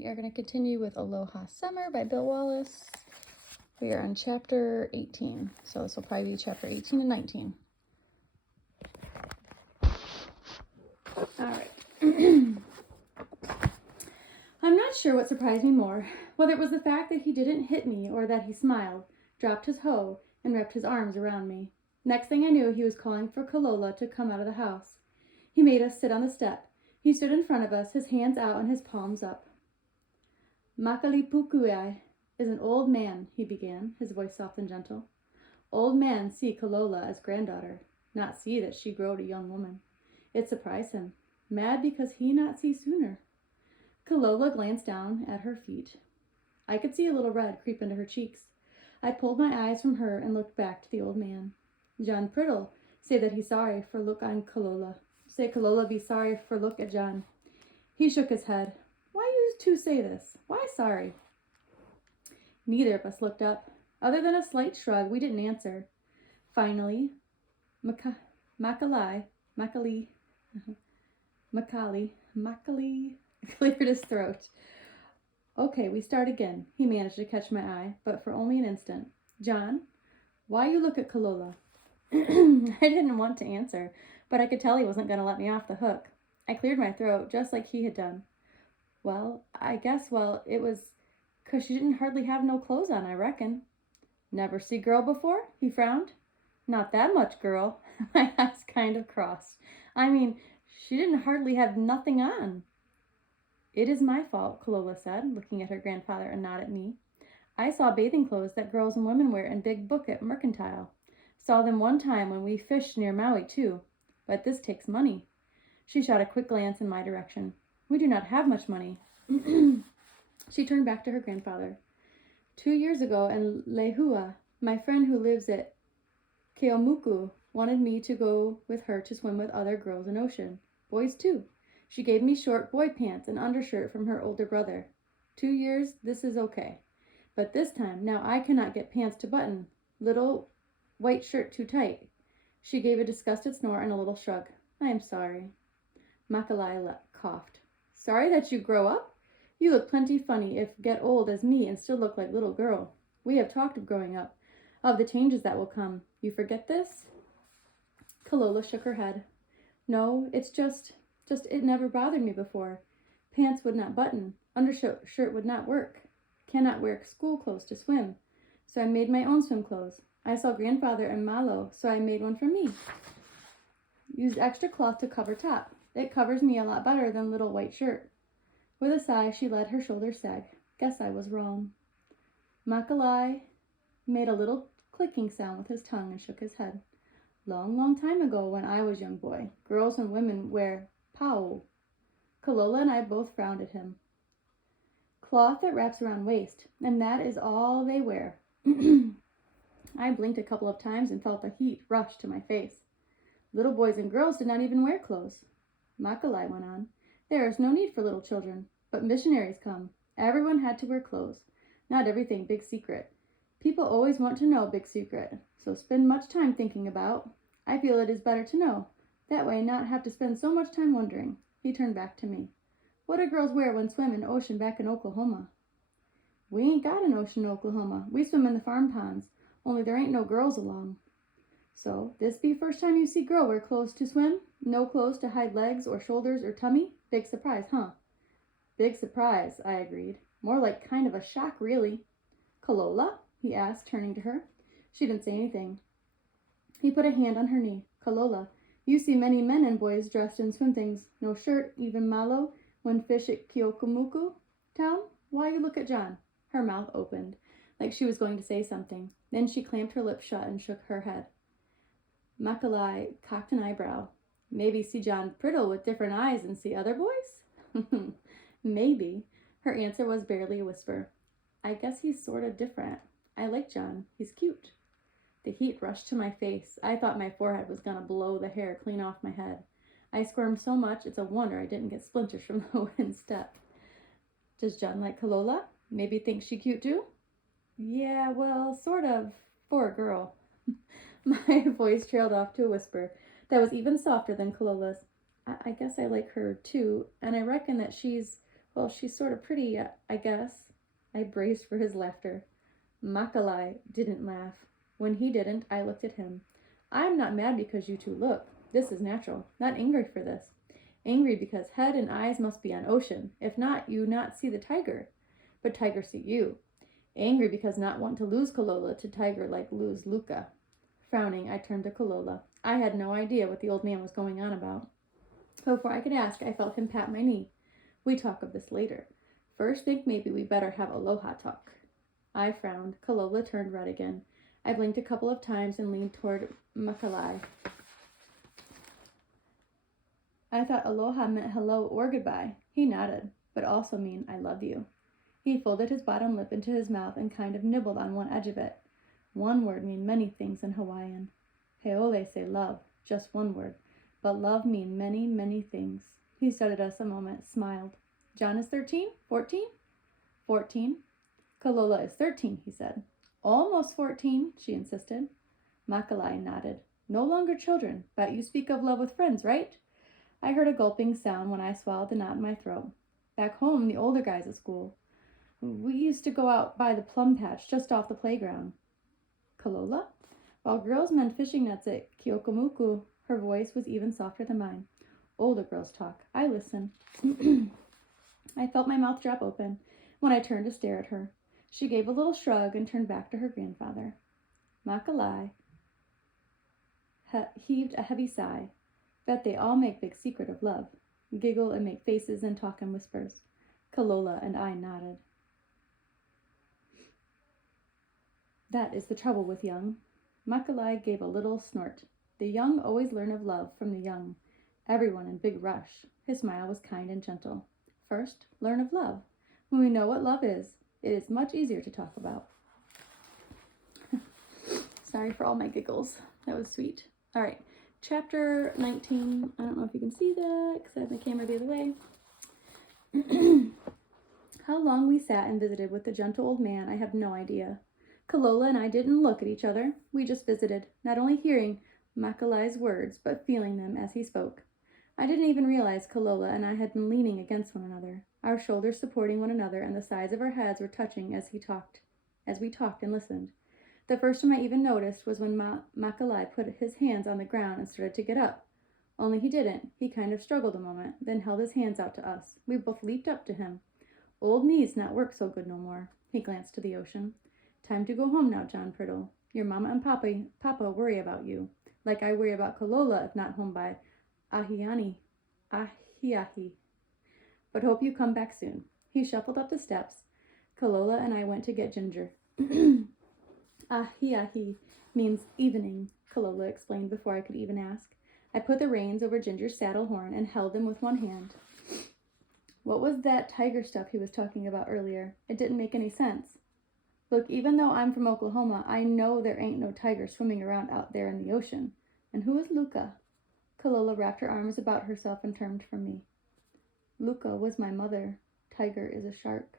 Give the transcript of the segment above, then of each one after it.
We are going to continue with Aloha Summer by Bill Wallace. We are on chapter 18, so this will probably be chapter 18 and 19. All right. I'm not sure what surprised me more, whether it was the fact that he didn't hit me or that he smiled, dropped his hoe, and wrapped his arms around me. Next thing I knew, he was calling for Kalola to come out of the house. He made us sit on the step. He stood in front of us, his hands out and his palms up. Makalipukuai is an old man, he began, his voice soft and gentle. Old man see Kalola as granddaughter, not see that she growed a young woman. It surprised him, mad because he not see sooner. Kalola glanced down at her feet. I could see a little red creep into her cheeks. I pulled my eyes from her and looked back to the old man. John Priddle say that he's sorry for look on Kalola. Say Kalola be sorry for look at John. He shook his head. Why you two say this? Why sorry? Neither of us looked up. Other than a slight shrug, we didn't answer. Finally, Makali cleared his throat. Okay, we start again. He managed to catch my eye, but for only an instant. John, why you look at Kalola? I didn't want to answer, but I could tell he wasn't going to let me off the hook. I cleared my throat, just like he had done. Well, I guess, it was 'cause she didn't hardly have no clothes on, I reckon. Never see girl before? He frowned. Not that much girl. My eyes kind of crossed. I mean, she didn't hardly have nothing on. It is my fault, Kalola said, looking at her grandfather and not at me. I saw bathing clothes that girls and women wear in Big Book at Mercantile. Saw them one time when we fished near Maui, too. But this takes money. She shot a quick glance in my direction. We do not have much money. She turned back to her grandfather. 2 years ago in Lehua, my friend who lives at Keomuku wanted me to go with her to swim with other girls in ocean. Boys, too. She gave me short boy pants and undershirt from her older brother. 2 years, this is okay. But this time, now I cannot get pants to button. Little white shirt too tight. She gave a disgusted snore and a little shrug. I am sorry. Makalai coughed. Sorry that you grow up? You look plenty funny if get old as me and still look like little girl. We have talked of growing up, of the changes that will come. You forget this? Kalola shook her head. No, it's just it never bothered me before. Pants would not button. Undershirt would not work. Cannot wear school clothes to swim. So I made my own swim clothes. I saw grandfather and Malo, so I made one for me. Used extra cloth to cover top. It covers me a lot better than little white shirt. With a sigh, she let her shoulders sag. Guess I was wrong. Makalai made a little clicking sound with his tongue and shook his head. Long, long time ago when I was young boy, girls and women wear pau. Kalola and I both frowned at him. Cloth that wraps around waist, and that is all they wear. I blinked a couple of times and felt the heat rush to my face. Little boys and girls did not even wear clothes. Makalai went on. There is no need for little children, but missionaries come. Everyone had to wear clothes. Not everything big secret. People always want to know big secret, so spend much time thinking about. I feel it is better to know. That way not have to spend so much time wondering. He turned back to me. What do girls wear when swim in ocean back in Oklahoma? We ain't got an ocean in Oklahoma. We swim in the farm ponds, only there ain't no girls along. So, this be first time you see girl wear clothes to swim? No clothes to hide legs or shoulders or tummy? Big surprise, huh? Big surprise, I agreed. More like kind of a shock, really. Kalola? He asked, turning to her. She didn't say anything. He put a hand on her knee. Kalola, you see many men and boys dressed in swim things. No shirt, even malo, when fish at Kyokomuku town? Why you look at John? Her mouth opened, like she was going to say something. Then she clamped her lips shut and shook her head. Makalai cocked an eyebrow. Maybe see John Priddle with different eyes and see other boys? Maybe. Her answer was barely a whisper. I guess he's sort of different. I like John. He's cute. The heat rushed to my face. I thought my forehead was going to blow the hair clean off my head. I squirmed so much, it's a wonder I didn't get splinters from the wooden step. Does John like Kalola? Maybe think she cute too? Yeah, well, sort of, for a girl. My voice trailed off to a whisper that was even softer than Kalola's. I guess I like her too, and I reckon that she's Well, she's sort of pretty, I guess. I braced for his laughter. Makalai didn't laugh. When he didn't, I looked at him. I'm not mad because you two look. This is natural. Not angry for this. Angry because head and eyes must be on ocean. If not, you not see the tiger. But tiger see you. Angry because not want to lose Kalola to tiger like lose Luca. Frowning, I turned to Kalola. I had no idea what the old man was going on about. Before I could ask, I felt him pat my knee. We talk of this later. First, think maybe we better have Aloha talk. I frowned. Kalola turned red again. I blinked a couple of times and leaned toward Makalai. I thought Aloha meant hello or goodbye. He nodded, but also mean I love you. He folded his bottom lip into his mouth and kind of nibbled on one edge of it. One word mean many things in Hawaiian. Heole say love, just one word, but love mean many, many things. He studied us a moment, smiled. John is 13? 14? 14. Kalola is 13, he said. Almost 14, she insisted. Makalai nodded. No longer children, but you speak of love with friends, right? I heard a gulping sound when I swallowed the knot in my throat. Back home, the older guys at school. We used to go out by the plum patch just off the playground. Kalola? While girls mend fishing nets at Kyokomuku, her voice was even softer than mine. Older girls talk. I listen. I felt my mouth drop open when I turned to stare at her. She gave a little shrug and turned back to her grandfather. Makalai heaved a heavy sigh. Bet they all make big secret of love. Giggle and make faces and talk in whispers. Kalola and I nodded. That is the trouble with young. Makalai gave a little snort. The young always learn of love from the young. Everyone in big rush. His smile was kind and gentle. First, learn of love. When we know what love is, it is much easier to talk about. Sorry for all my giggles. That was sweet. All right, chapter 19. I don't know if you can see that because I have my camera the other way. How long we sat and visited with the gentle old man, I have no idea. Kalola and I didn't look at each other. We just visited, not only hearing Makalai's words, but feeling them as he spoke. I didn't even realize Kalola and I had been leaning against one another, our shoulders supporting one another, and the sides of our heads were touching as we talked and listened. The first time I even noticed was when Makalai put his hands on the ground and started to get up. Only he didn't. He kind of struggled a moment, then held his hands out to us. We both leaped up to him. Old knees not work so good no more. He glanced to the ocean. Time to go home now, John Priddle. Your mama and papa worry about you, like I worry about Kalola if not home by Ahiahi. But hope you come back soon. He shuffled up the steps. Kalola and I went to get Ginger. Ahiahi means evening, Kalola explained before I could even ask. I put the reins over Ginger's saddle horn and held them with one hand. What was that tiger stuff he was talking about earlier? It didn't make any sense. Look, even though I'm from Oklahoma, I know there ain't no tiger swimming around out there in the ocean. And who is Luca? Kalola wrapped her arms about herself and turned from me. Luca was my mother. Tiger is a shark.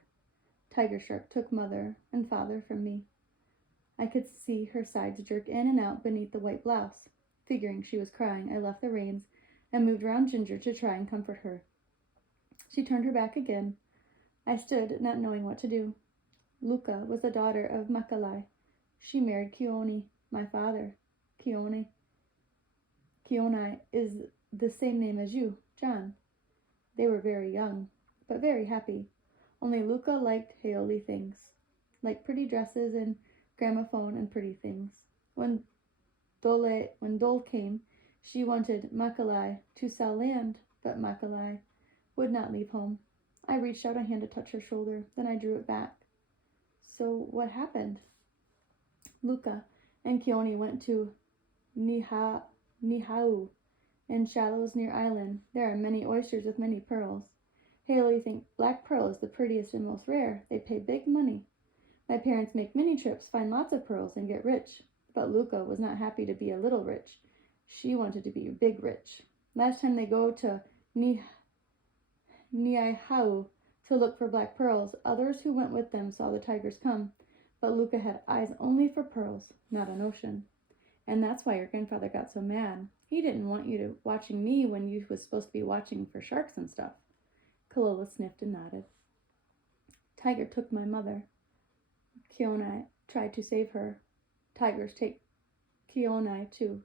Tiger shark took mother and father from me. I could see her sides jerk in and out beneath the white blouse. Figuring she was crying, I left the reins and moved around Ginger to try and comfort her. She turned her back again. I stood, not knowing what to do. Luca was the daughter of Makalai. She married Keone, my father. Keone is the same name as you, John. They were very young, but very happy. Only Luca liked Heoli things, like pretty dresses and gramophone and pretty things. When Dole came, she wanted Makalai to sell land, but Makalai would not leave home. I reached out a hand to touch her shoulder, then I drew it back. So what happened? Luca and Keone went to Nihau in shallows near island. There are many oysters with many pearls. Haley think black pearl is the prettiest and most rare. They pay big money. My parents make many trips, find lots of pearls, and get rich. But Luca was not happy to be a little rich. She wanted to be big rich. Last time they go to Nihau to look for black pearls, others who went with them saw the tigers come. But Luca had eyes only for pearls, not an ocean. And that's why your grandfather got so mad. He didn't want you to watching me when you was supposed to be watching for sharks and stuff. Kalola sniffed and nodded. Tiger took my mother. Keonai tried to save her. Tigers take Keonai too.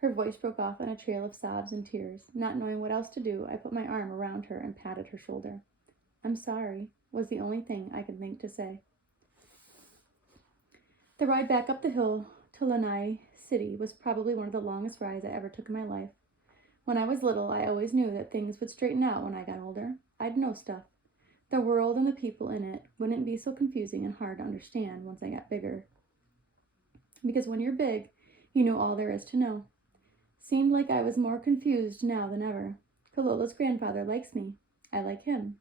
Her voice broke off in a trail of sobs and tears. Not knowing what else to do, I put my arm around her and patted her shoulder. I'm sorry, was the only thing I could think to say. The ride back up the hill to Lanai City was probably one of the longest rides I ever took in my life. When I was little, I always knew that things would straighten out when I got older. I'd know stuff. The world and the people in it wouldn't be so confusing and hard to understand once I got bigger. Because when you're big, you know all there is to know. Seemed like I was more confused now than ever. Kalola's grandfather likes me. I like him.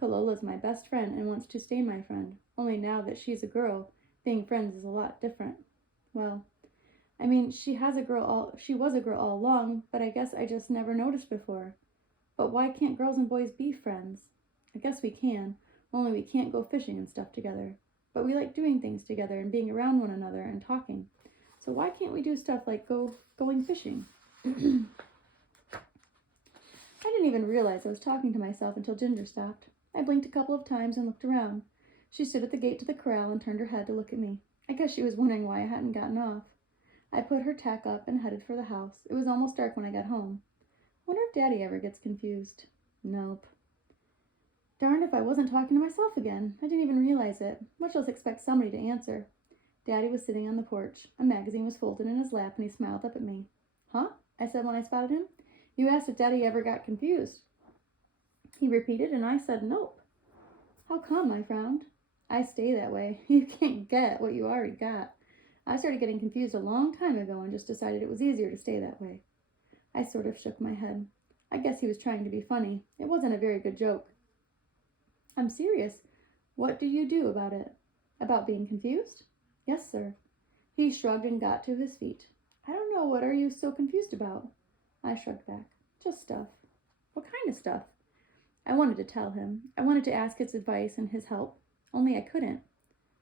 Kalola's my best friend and wants to stay my friend. Only now that she's a girl, being friends is a lot different. Well, I mean, she was a girl all along, but I guess I just never noticed before. But why can't girls and boys be friends? I guess we can, only we can't go fishing and stuff together. But we like doing things together and being around one another and talking. So why can't we do stuff like going fishing? I didn't even realize I was talking to myself until Ginger stopped. I blinked a couple of times and looked around. She stood at the gate to the corral and turned her head to look at me. I guess she was wondering why I hadn't gotten off. I put her tack up and headed for the house. It was almost dark when I got home. Wonder if Daddy ever gets confused. Nope. Darned if I wasn't talking to myself again. I didn't even realize it, much less expect somebody to answer. Daddy was sitting on the porch. A magazine was folded in his lap and he smiled up at me. Huh? I said when I spotted him. You asked if Daddy ever got confused. He repeated and I said nope. How come? I frowned. I stay that way. You can't get what you already got. I started getting confused a long time ago and just decided it was easier to stay that way. I sort of shook my head. I guess he was trying to be funny. It wasn't a very good joke. I'm serious. What do you do about it? About being confused? Yes, sir. He shrugged and got to his feet. I don't know. What are you so confused about? I shrugged back. Just stuff. What kind of stuff? I wanted to tell him. I wanted to ask his advice and his help. Only I couldn't.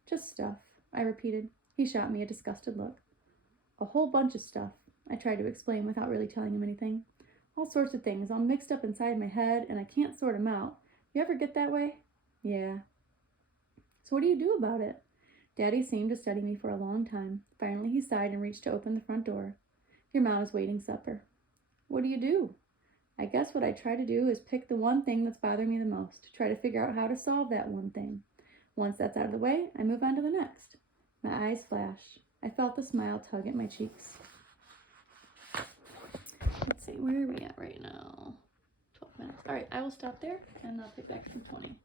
Just stuff, I repeated. He shot me a disgusted look. A whole bunch of stuff, I tried to explain without really telling him anything. All sorts of things, all mixed up inside my head, and I can't sort them out. You ever get that way? Yeah. So what do you do about it? Daddy seemed to study me for a long time. Finally, he sighed and reached to open the front door. Your Mom is waiting supper. What do you do? I guess what I try to do is pick the one thing that's bothering me the most, try to figure out how to solve that one thing. Once that's out of the way, I move on to the next. My eyes flashed. I felt the smile tug at my cheeks. Let's see, where are we at right now? 12 minutes. All right, I will stop there, and I'll pick back from 20.